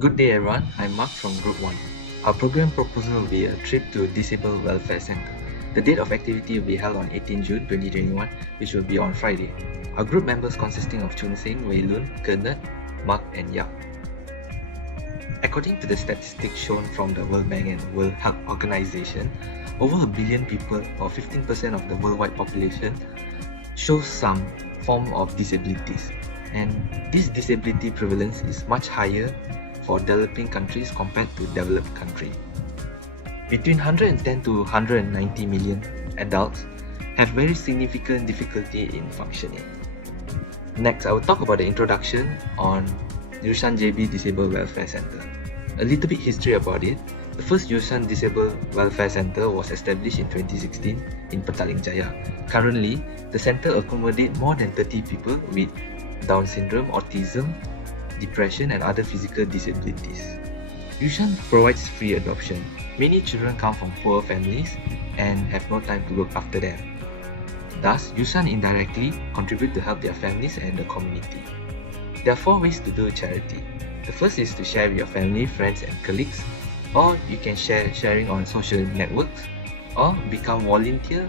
Good day everyone, I'm Marc from Group 1. Our program proposal will be a trip to Disabled Welfare Centre. The date of activity will be held on 18 June 2021, which will be on Friday. Our group members consisting of Choon, Foong Wei Lun, Kenneth, Marc and Yeap. According to the statistics shown from the World Bank and World Health Organization, over 1 billion people, or 15% of the worldwide population, show some form of disabilities. And this disability prevalence is much higher for developing countries compared to developed countries. Between 110 to 190 million adults have very significant difficulty in functioning. Next, I will talk about the introduction on Yushan JB Disabled Welfare Centre. A little bit history about it. The first Yushan Disabled Welfare Centre was established in 2016 in Petaling Jaya. Currently, the centre accommodates more than 30 people with Down syndrome, autism, depression and other physical disabilities. Yushan provides free adoption. Many children come from poor families and have no time to look after them. Thus, Yushan indirectly contribute to help their families and the community. There are 4 ways to do charity. The first is to share with your family, friends and colleagues, or you can sharing on social networks, or become volunteer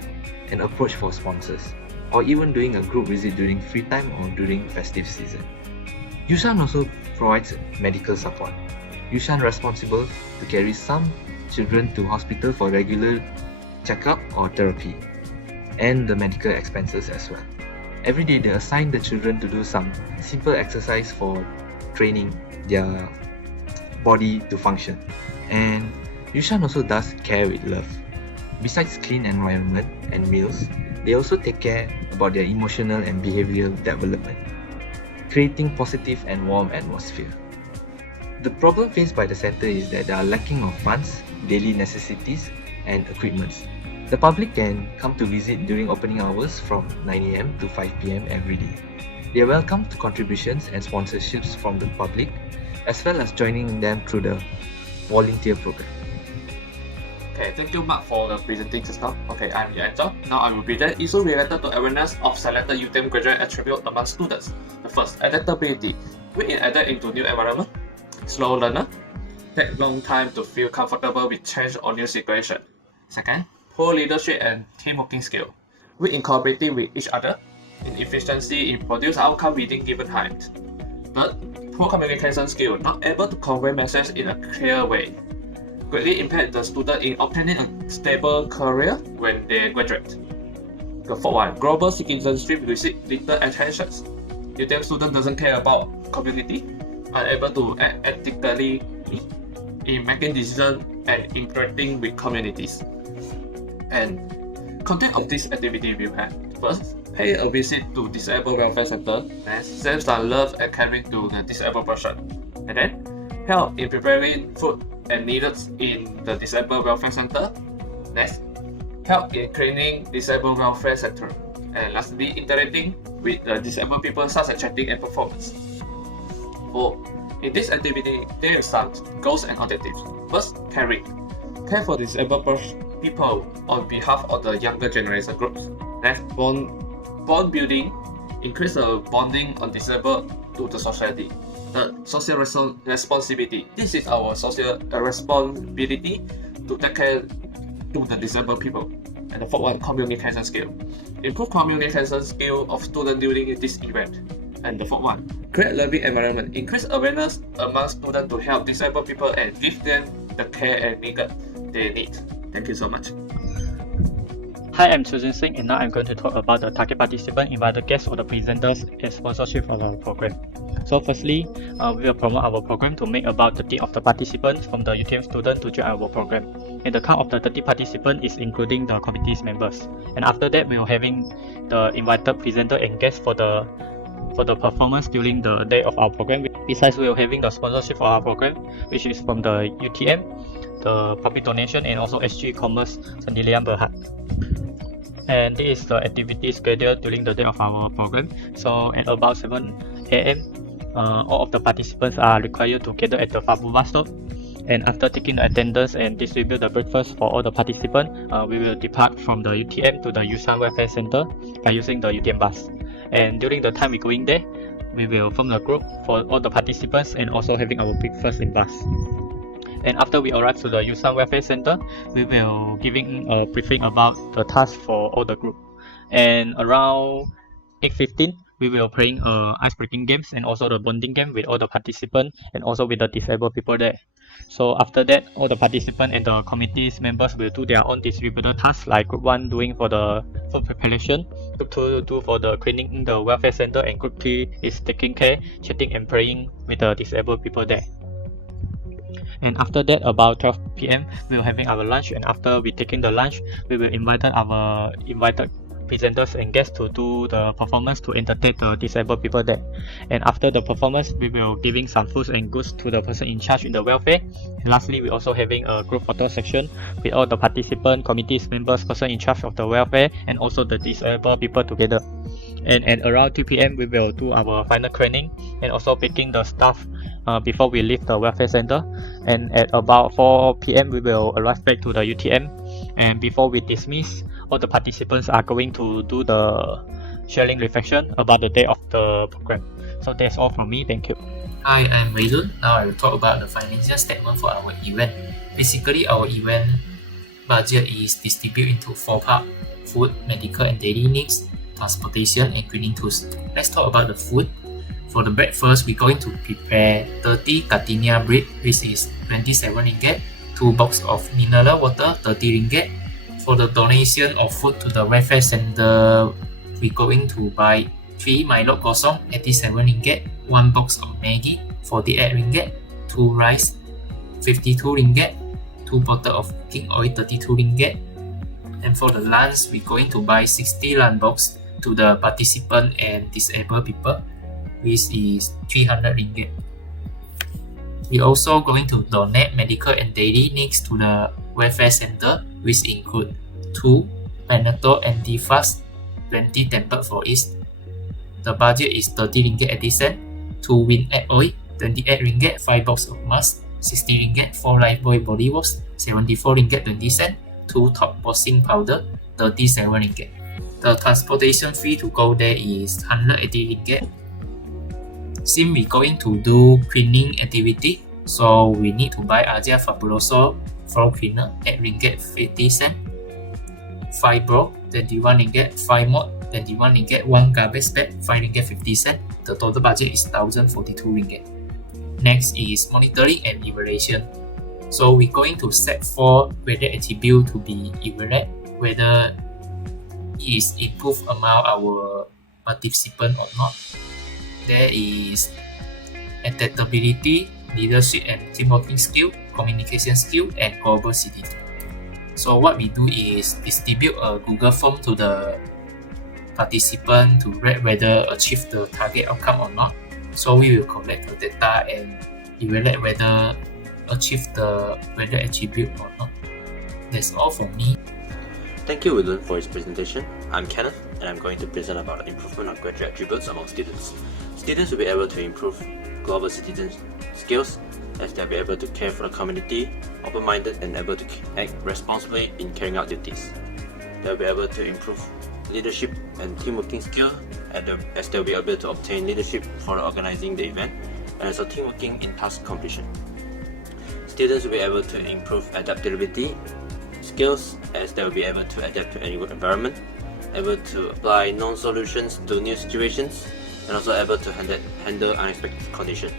and approach for sponsors, or even doing a group visit during free time or during festive season. Yushan also provides medical support. Yushan responsible to carry some children to hospital for regular checkup or therapy, and the medical expenses as well. Every day they assign the children to do some simple exercise for training their body to function. And Yushan also does care with love. Besides clean environment and meals, they also take care about their emotional and behavioral development, creating positive and warm atmosphere. The problem faced by the centre is that there are lacking of funds, daily necessities and equipments. The public can come to visit during opening hours from 9 AM to 5 PM every day. They are welcome to contributions and sponsorships from the public, as well as joining them through the volunteer program. Okay, thank you Marc for the presenting just now. Okay, I'm Yeap Eng Jau. Now I will present issue related to awareness of selected UTM graduate attribute among students. The first, adaptability. We adapt into new environment. Slow learner. Take long time to feel comfortable with change or new situation. Second, poor leadership and team working skill. We incorporating with each other. In efficiency in produce outcome within given time. Third, poor communication skill, not able to convey message in a clear way. Greatly impact the student in obtaining a stable career when they graduate. The fourth one, global citizenship receive little attention. UTM student doesn't care about community, unable to act ethically in making decisions and interacting with communities. And content of this activity will have: first, pay a visit to Disabled Welfare Centre, and send some love and caring to the disabled person. And then, help in preparing food and needed in the Disabled Welfare Centre. Next, help in cleaning Disabled Welfare Centre. And lastly, interacting with the disabled people such as chatting and performance. In this activity, there are some goals and objectives. First, caring. Care for disabled people on behalf of the younger generation groups. Next, bond building. Increase the bonding on disabled to the society. Third, social responsibility. This is our social responsibility to take care to the disabled people. And the fourth one, communication skill. Improve communication skill of students during this event. And the fourth one, create learning environment. Increase awareness among students to help disabled people and give them the care and needed they need. Thank you so much. Hi, I'm Suzairi Seng, and now I'm going to talk about the target participant, invited guests, or the presenters and sponsorship for our program. So firstly, we will promote our program to make about 30 of the participants from the UTM student to join our program. And the count of the 30 participants is including the committee's members. And after that, we will having the invited presenter and guests for the performance during the day of our program. Besides, we are having the sponsorship for our program, which is from the UTM, the public donation, and also SG Commerce Sendirian Berhad. And this is the activity schedule during the day of our program. So at about 7 AM, all of the participants are required to gather at the Fabu bus stop. And after taking the attendance and distribute the breakfast for all the participants, we will depart from the UTM to the Yushan Welfare Center by using the UTM bus. And during the time we're going there, we will form the group for all the participants and also having our breakfast in bus. And after we arrive to the Yusan Welfare Center, we will giving a briefing about the task for all the group. And around 8:15, we will playing ice-breaking games and also the bonding game with all the participants and also with the disabled people there. So after that, all the participants and the committee's members will do their own distributed tasks, like group 1 doing for the food preparation, group 2 do for the cleaning the welfare center, and group 3 is taking care, chatting and praying with the disabled people there. And after that, about 12 p.m, we will having our lunch, and after we taking the lunch, we will invite our invited presenters and guests to do the performance to entertain the disabled people there. And after the performance, we will giving some foods and goods to the person in charge in the welfare. And lastly, we also having a group photo section with all the participant, committees members, person in charge of the welfare, and also the disabled people together. And at around 2 p.m, we will do our final cleaning and also picking the stuff before we leave the welfare center. And at about 4 p.m, we will arrive back to the UTM. And before we dismiss, all the participants are going to do the sharing reflection about the day of the program. So that's all from me. Thank you. Hi, I'm Wei Lun. Now I will talk about the financial statement for our event. Basically, our event budget is distributed into 4 parts: food, medical and daily needs, transportation, and cleaning tools. Let's talk about the food. For the breakfast, we're going to prepare 30 gardenia bread, which is 27 ringgit, 2 boxes of mineral water, 30 ringgit. For the donation of food to the welfare center, we're going to buy 3 Milo Kosong, 87 ringgit, 1 box of Maggi, 48 ringgit, 2 rice, 52 ringgit, 2 bottles of cooking oil, 32 ringgit. And for the lunch, we're going to buy 60 lunch box to the participant and disabled people, which is 300 ringgit. We're also going to donate medical and daily needs to the welfare center, which include 2 Panadol and Difast, 20 tablets for each. The budget is 30 ringgit 80 cents, 2 Win-Egg oil, 28 ringgit, 5 boxes of mask, 60 ringgit, 4 Lifebuoy body wash, 74 ringgit 20 cents, 2 top washing powder, 37 ringgit. The transportation fee to go there is 180 ringgit. Since we're going to do cleaning activity, so we need to buy Asia Fabuloso floor cleaner at ringgit 50 cents, 5 bro, 21 ringgit, 5 mop, 21 ringgit, 1 garbage bag, 5 ringgit 50 cents. The total budget is 1,042 ringgit. Next is monitoring and evaluation. So we're going to set 4 weather attribute to be evaluated, whether it is improved among our participant or not. There is adaptability, leadership and teamworking skill, communication skill, and global citizen. So what we do is distribute a Google form to the participant to rate whether achieve the target outcome or not. So we will collect the data and evaluate whether achieve the weather attribute or not. That's all from me. Thank you, Wei Lun, for his presentation. I'm Kenneth, and I'm going to present about the improvement of graduate attributes among students. Students will be able to improve global citizen skills, as they'll be able to care for the community, open-minded and able to act responsibly in carrying out duties. They'll be able to improve leadership and teamworking skill, as they'll be able to obtain leadership for organizing the event, and also teamworking in task completion. Students will be able to improve adaptability skills, as they will be able to adapt to any work environment, able to apply known solutions to new situations, and also able to handle unexpected conditions.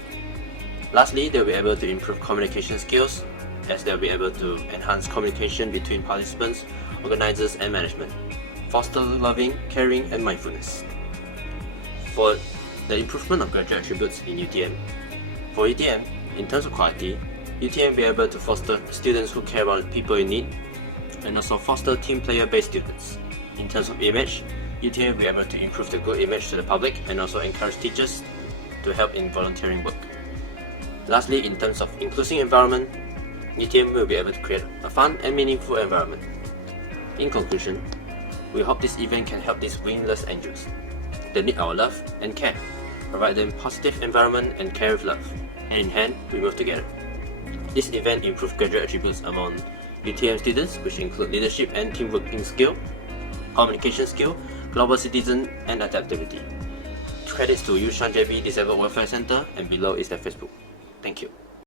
Lastly, they'll be able to improve communication skills, as they'll be able to enhance communication between participants, organizers, and management, foster loving, caring, and mindfulness. For the improvement of graduate attributes in UTM, for UTM, in terms of quality, UTM will be able to foster students who care about people in need, and also foster team player-based students. In terms of image, UTM will be able to improve the good image to the public and also encourage teachers to help in volunteering work. Lastly, in terms of inclusive environment, UTM will be able to create a fun and meaningful environment. In conclusion, we hope this event can help these wingless angels. They need our love and care. Provide them positive environment and care with love. Hand in hand, we work together. This event improves graduate attributes among UTM students, which include leadership and teamworking skill, communication skill, global citizen, and adaptability. credits to Shan JV Disabled Welfare Center, and below is their Facebook. Thank you.